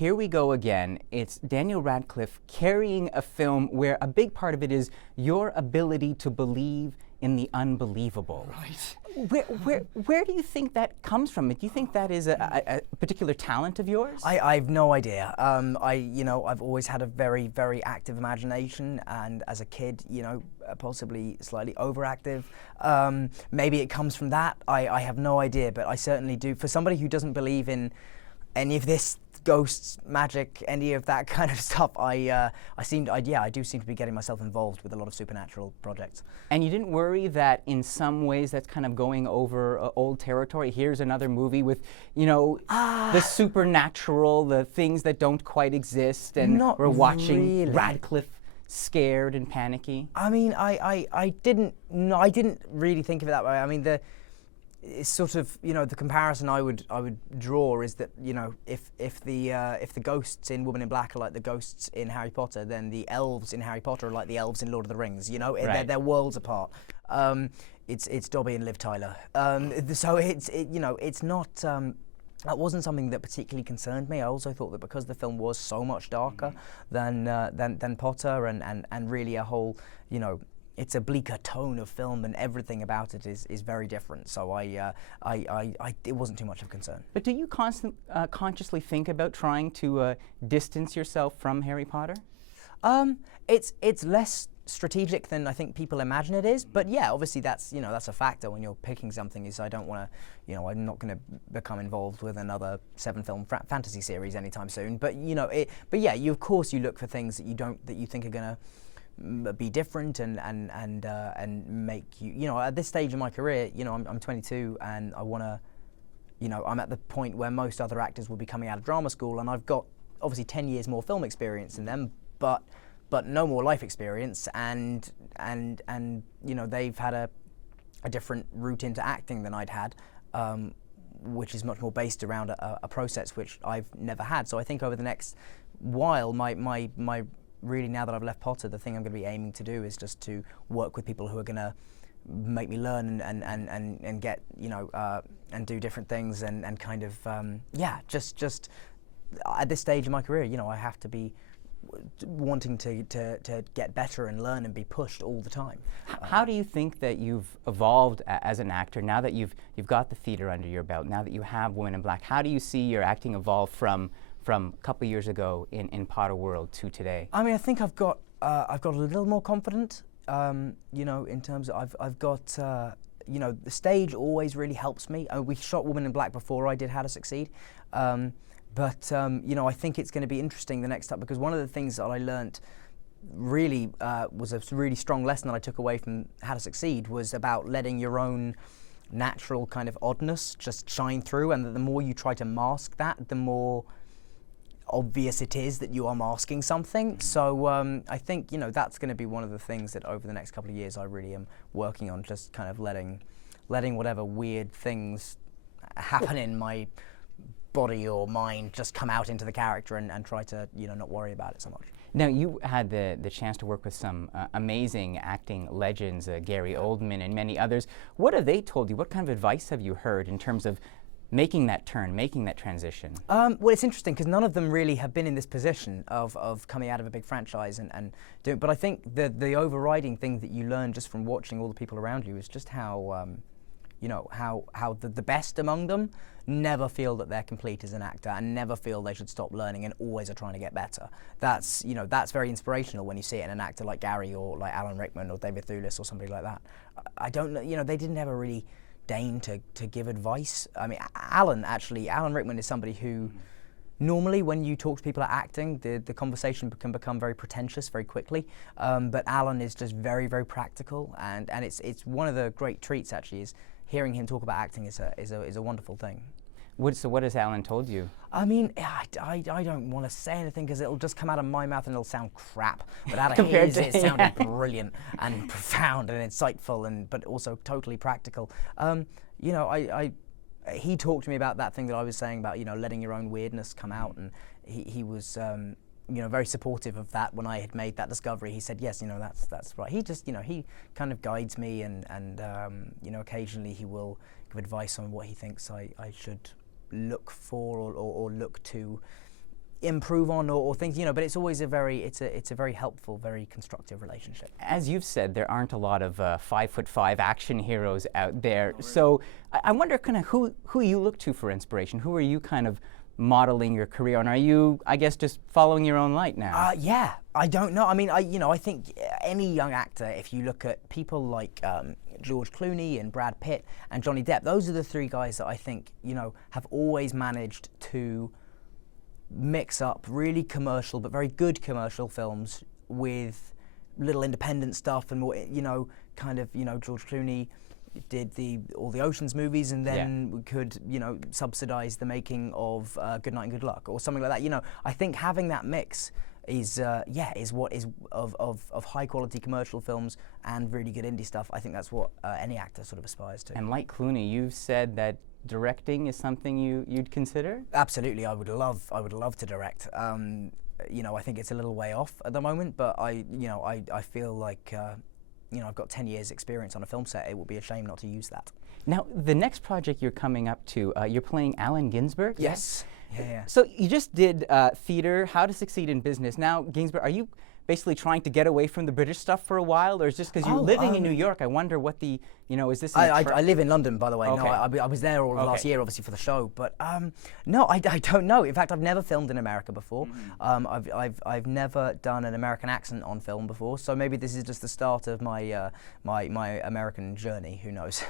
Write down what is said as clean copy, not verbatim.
here we go again. It's Daniel Radcliffe carrying a film where a big part of it is your ability to believe in the unbelievable. Right. Where do you think that comes from? Do you think that is a particular talent of yours? I've no idea. I've always had a very, very active imagination, and as a kid, possibly slightly overactive. Maybe it comes from that. I have no idea, but I certainly do. For somebody who doesn't believe in any of this ghosts, magic, any of that kind of stuff, I do seem to be getting myself involved with a lot of supernatural projects. And you didn't worry that in some ways that's kind of going over old territory? Here's another movie with, the supernatural, the things that don't quite exist, and we're watching really. Radcliffe scared and panicky. I mean, I didn't really think of it that way. I mean, it's sort of, the comparison I would draw is that, if the ghosts in Woman in Black are like the ghosts in Harry Potter, then the elves in Harry Potter are like the elves in Lord of the Rings. Right. They're worlds apart. It's Dobby and Liv Tyler. So it's not. That wasn't something that particularly concerned me. I also thought that because the film was so much darker than Potter, and really a whole, it's a bleaker tone of film, and everything about it is very different. So it wasn't too much of a concern. But do you consciously think about trying to distance yourself from Harry Potter? It's less strategic than I think people imagine it is. But yeah, obviously that's a factor when you're picking something. Is I don't want to, I'm not going to become involved with another 7-film fantasy series anytime soon. But but yeah, of course you look for things that you think are going to be different and make you, at this stage in my career, I'm 22, and I want to, I'm at the point where most other actors will be coming out of drama school, and I've got obviously 10 years more film experience than them, but no more life experience, and they've had a different route into acting than I'd had, which is much more based around a process which I've never had. So I think over the next while, my really, now that I've left Potter, the thing I'm going to be aiming to do is just to work with people who are going to make me learn and get, and do different things, and kind of, just at this stage of my career, I have to be wanting to get better and learn and be pushed all the time. How do you think that you've evolved as an actor now that you've got the theater under your belt, now that you have Women in Black? How do you see your acting evolve from a couple of years ago in Potter world to today? I mean, I think I've got a little more confident, in terms of I've got, the stage always really helps me. We shot Woman in Black before I did How to Succeed, but I think it's going to be interesting the next time, because one of the things that I learnt really was a really strong lesson that I took away from How to Succeed was about letting your own natural kind of oddness just shine through, and that the more you try to mask that, the more obvious it is that you are masking something. So I think that's going to be one of the things that over the next couple of years I really am working on, just kind of letting whatever weird things happen in my body or mind just come out into the character, and try to not worry about it so much. Now, you had the chance to work with some amazing acting legends, Gary Oldman and many others. What have they told you? What kind of advice have you heard in terms of making that turn, making that transition? Well, it's interesting because none of them really have been in this position of coming out of a big franchise and doing. But I think the overriding thing that you learn just from watching all the people around you is just how how the best among them never feel that they're complete as an actor, and never feel they should stop learning, and always are trying to get better. That's that's very inspirational when you see it in an actor like Gary, or like Alan Rickman or David Thewlis or somebody like that. I don't know, they didn't ever really deign to give advice. I mean, Alan Rickman is somebody who normally when you talk to people at acting, the conversation can become very pretentious very quickly, but Alan is just very, very practical, and it's one of the great treats actually, is hearing him talk about acting is a wonderful thing. So what has Alan told you? I mean, I don't want to say anything because it'll just come out of my mouth and it'll sound crap. But out of his, it sounded brilliant and profound and insightful, but also totally practical. He talked to me about that thing that I was saying about letting your own weirdness come out, and he was very supportive of that when I had made that discovery. He said, yes, that's right. He just he kind of guides me, and occasionally he will give advice on what he thinks I should look for or look to improve on or things, you know, but it's always a very helpful, very constructive relationship. As you've said, there aren't a lot of 5'5" action heroes out there. So I wonder kind of who you look to for inspiration. Who are you kind of modeling your career on? Are you, I guess, just following your own light now? Yeah, I don't know. I mean, I think any young actor, if you look at people like George Clooney and Brad Pitt and Johnny Depp, those are the three guys that I think, you know, have always managed to mix up really commercial but very good commercial films with little independent stuff and more, you know, kind of, you know, George Clooney did all the Oceans movies and then we could, you know, subsidize the making of Good Night and Good Luck or something like that. You know, I think having that mix is what is of high quality commercial films and really good indie stuff. I think that's what any actor sort of aspires to. And like Clooney, you've said that directing is something you'd consider? Absolutely, I would love to direct. You know, I think it's a little way off at the moment, but I feel like you know, I've got 10 years experience on a film set. It would be a shame not to use that. Now, the next project you're coming up to, you're playing Allen Ginsberg? Yes. Yeah. So you just did theater, How to Succeed in Business. Now, Ginsberg, are you basically trying to get away from the British stuff for a while, or is just because you're living in New York? I wonder what the, you know, is this? I live in London, by the way. Okay. No, I was there all of last year, obviously for the show. But no, I don't know. In fact, I've never filmed in America before. I've never done an American accent on film before. So maybe this is just the start of my my American journey. Who knows?